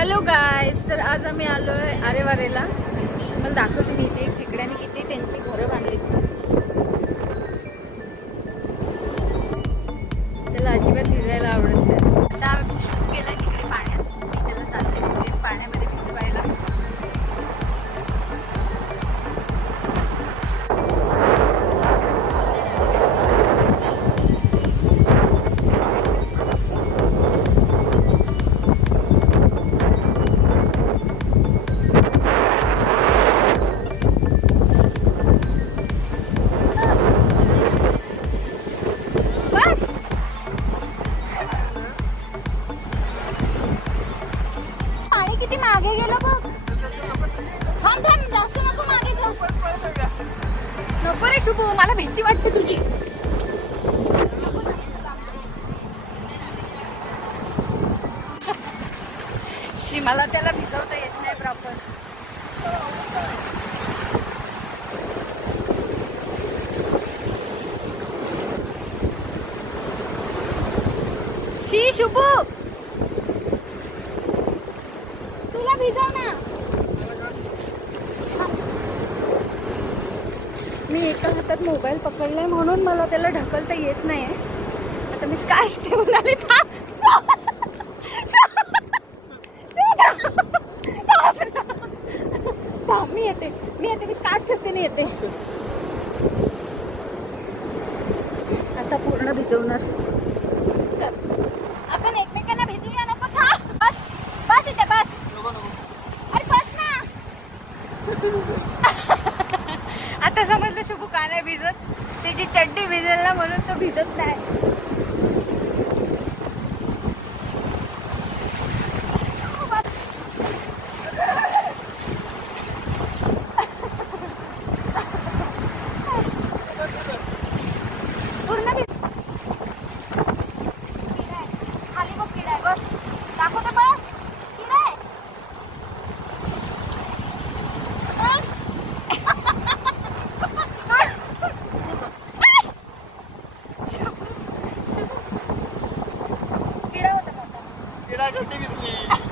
Hello guys, तर आज आम्ही आलो आहे आरेवारेला. मला दाखवतो मी इथे खेकड्याने किती त्यांची घरं बांधली. त्याला अजिबात भिजायला आवडत नाही. आता आम्ही पुष्कळ गेला तिकडे पाण्यात. मी त्याला चालते तिकडे पाण्यामध्ये भिजवायला. किती मागे गेलो बघ. थांब थांब, जास्त नको मागे जाऊ. नको रे शुभू, मला भीती वाटते तुझी. मला त्याला भिजवता येत नाही प्रॉपर. शी शुभू, तुला भिजव ना. मी एका हातात मोबाईल पकडलाय म्हणून मला त्याला ढकलता येत नाही. आता मी स्काय ठेवून आले. मी येते मी स्कार्फ ठेवते. नाही येते आता पूर्ण भिजवणार. आपण एकमेकांना भिजूया नको. था बस बस इथे बस. अरे बस ना. आता समजलं शुभू का नाही भिजत. त्याची चड्डी भिजेल ना म्हणून तो भिजत नाही. किडा घेतली.